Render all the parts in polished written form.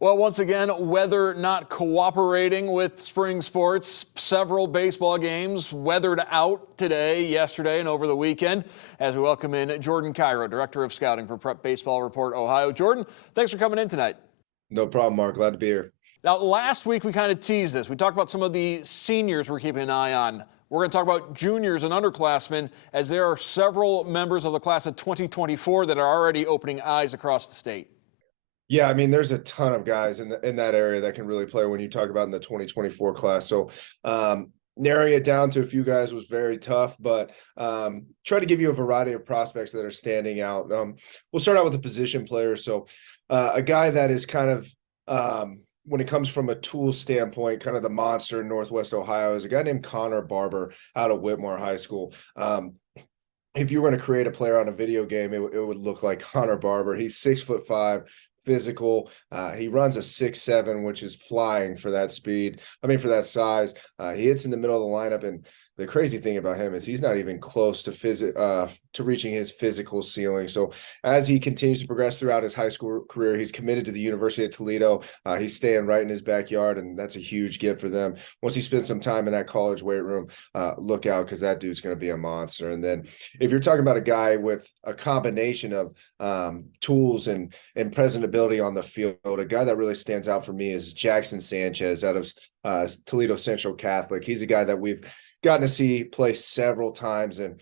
Well, once again, weather not cooperating with spring sports. Several baseball games weathered out today, yesterday, and over the weekend. As we welcome in Jordan Cairo, Director of Scouting for Prep Baseball Report Ohio. Jordan, thanks for coming in tonight. No problem, Mark. Glad to be here. Now, last week we kind of teased this. We talked about some of the seniors we're keeping an eye on. We're going to talk about juniors and underclassmen, as there are several members of the class of 2024 that are already opening eyes across the state. Yeah, I mean, there's a ton of guys in that area that can really play when you talk about in the 2024 class. So narrowing it down to a few guys was very tough, but try to give you a variety of prospects that are standing out. We'll start out with the position players. So a guy that is kind of when it comes from a tool standpoint, kind of the monster in Northwest Ohio is a guy named Connor Barber out of Whitmore High School. If you were going to create a player on a video game, it would look like Connor Barber. He's 6'5", physical. He runs a 6'7", which is flying for that speed. I mean, for that size. He hits in the middle of the lineup, and the crazy thing about him is he's not even close to reaching his physical ceiling. So as he continues to progress throughout his high school career, he's committed to the University of Toledo. He's staying right in his backyard, and that's a huge gift for them. Once he spends some time in that college weight room, look out, because that dude's going to be a monster. And then if you're talking about a guy with a combination of tools and presentability on the field, a guy that really stands out for me is Jackson Sanchez out of Toledo Central Catholic. He's a guy that we've gotten to see play several times, and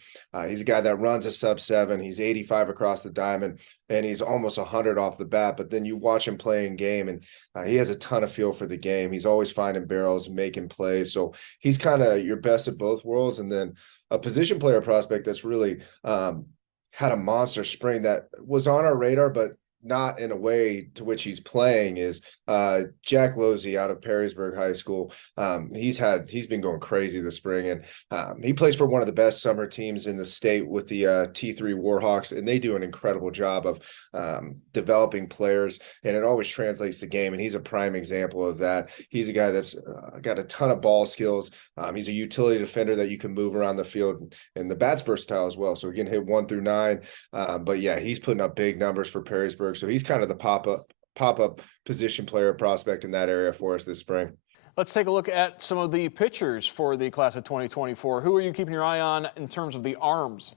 he's a guy that runs a sub-7. He's 85 across the diamond, and he's almost 100 off the bat. But then you watch him play in game, and he has a ton of feel for the game. He's always finding barrels, making plays. So he's kind of your best of both worlds. And then a position player prospect that's really had a monster spring that was on our radar, but not in a way to which he's playing, is Jack Losey out of Perrysburg High School. He's been going crazy this spring, and he plays for one of the best summer teams in the state with the T3 Warhawks, and they do an incredible job of developing players, and it always translates to game, and he's a prime example of that. He's a guy that's got a ton of ball skills. He's a utility defender that you can move around the field, and the bat's versatile as well, so he can hit 1 through 9. But yeah, he's putting up big numbers for Perrysburg. So he's kind of the pop-up position player prospect in that area for us this spring. Let's take a look at some of the pitchers for the class of 2024. Who are you keeping your eye on in terms of the arms?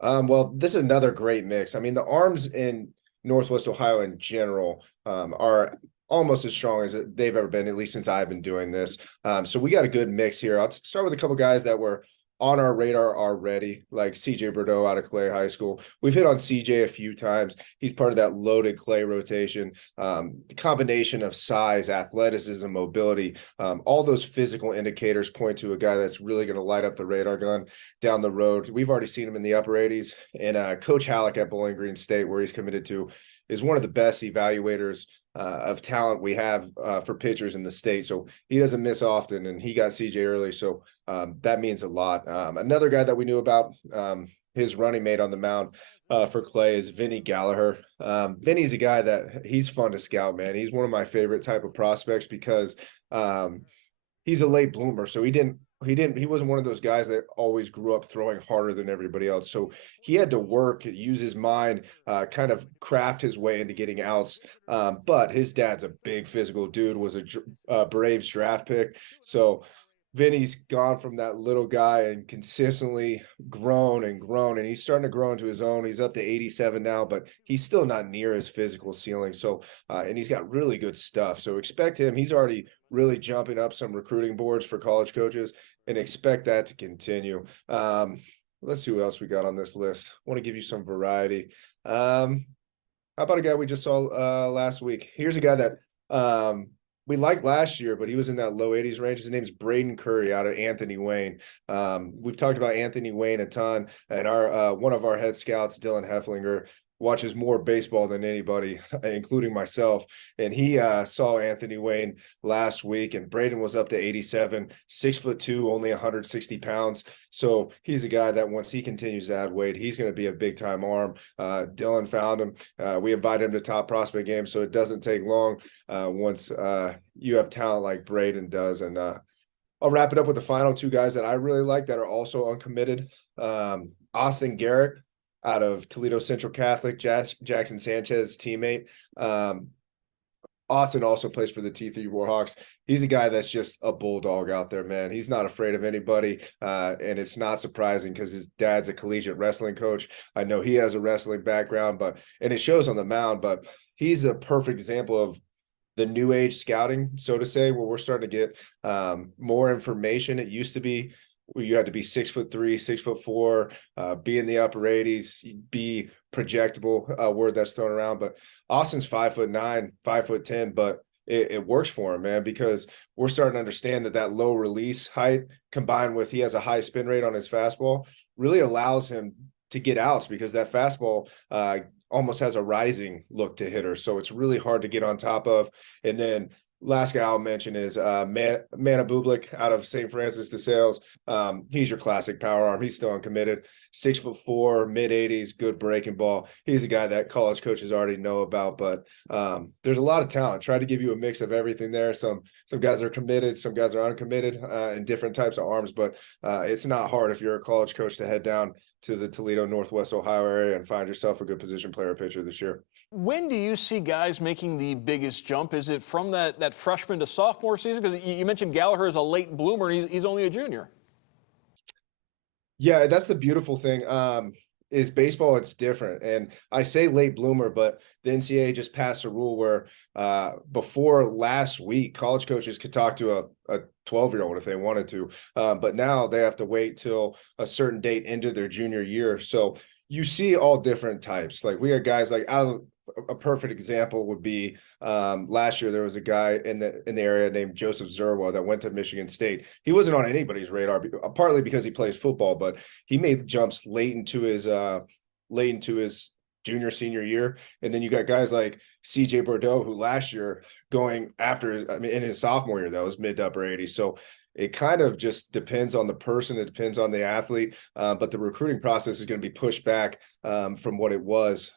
Well, this is another great mix. I mean, the arms in Northwest Ohio in general are almost as strong as they've ever been, at least since I've been doing this. So we got a good mix here. I'll start with a couple guys that were on our radar already, like CJ Bordeaux out of Clay High School. We've hit on CJ a few times. He's part of that loaded Clay rotation. The combination of size, athleticism, mobility, all those physical indicators point to a guy that's really going to light up the radar gun down the road. We've already seen him in the upper 80s, and Coach Halleck at Bowling Green State, where he's committed to, is one of the best evaluators of talent we have for pitchers in the state. So he doesn't miss often, and he got CJ early. So that means a lot. Another guy that we knew about, his running mate on the mound for Clay, is Vinny Gallagher. Vinny's a guy that he's fun to scout, man. He's one of my favorite type of prospects because he's a late bloomer. So he wasn't one of those guys that always grew up throwing harder than everybody else. So he had to work, use his mind, kind of craft his way into getting outs. But his dad's a big physical dude, was a Braves draft pick. So Vinny's gone from that little guy and consistently grown, and he's starting to grow into his own. He's up to 87 now, but he's still not near his physical ceiling. So, and he's got really good stuff. So expect him. He's already really jumping up some recruiting boards for college coaches, and expect that to continue. Let's see who else we got on this list. I want to give you some variety. How about a guy we just saw last week? Here's a guy that we liked last year, but he was in that low 80s range. His name's Braden Curry out of Anthony Wayne. We've talked about Anthony Wayne a ton, and our one of our head scouts, Dylan Hefflinger, watches more baseball than anybody, including myself. And he saw Anthony Wayne last week, and Braden was up to 87, 6'2", only 160 pounds. So he's a guy that once he continues to add weight, he's going to be a big time arm. Dylan found him. We invited him to top prospect games, so it doesn't take long once you have talent like Braden does. And I'll wrap it up with the final two guys that I really like that are also uncommitted. Austin Garrett out of Toledo Central Catholic, Jackson Sanchez teammate. Austin also plays for the T3 Warhawks. He's a guy that's just a bulldog out there, man. He's not afraid of anybody, and it's not surprising because his dad's a collegiate wrestling coach. I know he has a wrestling background, and it shows on the mound. But he's a perfect example of the new age scouting, so to say, where we're starting to get more information. It used to be you had to be 6'3", 6'4", be in the upper 80s, be projectable, word that's thrown around. But Austin's 5'9", 5'10", but it works for him, man, because we're starting to understand that low release height combined with he has a high spin rate on his fastball really allows him to get outs because that fastball almost has a rising look to hitters. So it's really hard to get on top of. And then last guy I'll mention is Mana Bublik out of St. Francis de Sales. He's your classic power arm. He's still uncommitted. 6'4", mid-80s, good breaking ball. He's a guy that college coaches already know about, but there's a lot of talent. Try to give you a mix of everything there. Some guys are committed, some guys are uncommitted, and different types of arms, but it's not hard if you're a college coach to head down to the Toledo, Northwest Ohio area and find yourself a good position player or pitcher this year. When do you see guys making the biggest jump? Is it from that freshman to sophomore season? Because you mentioned Gallagher is a late bloomer. He's only a junior. Yeah, that's the beautiful thing. Is baseball, it's different. And I say late bloomer, but the NCAA just passed a rule where before last week, college coaches could talk to a 12-year-old if they wanted to. But now they have to wait till a certain date into their junior year. So you see all different types. Like we got guys like a perfect example would be last year there was a guy in the area named Joseph Zerwa that went to Michigan State. He wasn't on anybody's radar, partly because he plays football, but he made jumps late into his junior senior year. And then you got guys like CJ Bordeaux, who last year going after in his sophomore year, that was mid to upper 80s. So it kind of just depends on the person. It depends on the athlete, but the recruiting process is going to be pushed back from what it was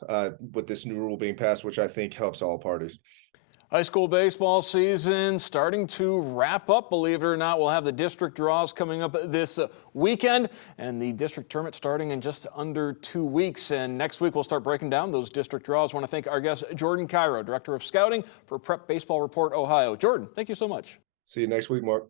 with this new rule being passed, which I think helps all parties. High school baseball season starting to wrap up, believe it or not. We'll have the district draws coming up this weekend and the district tournament starting in just under 2 weeks. And next week we'll start breaking down those district draws. I want to thank our guest, Jordan Cairo, Director of Scouting for Prep Baseball Report Ohio. Jordan, thank you so much. See you next week, Mark.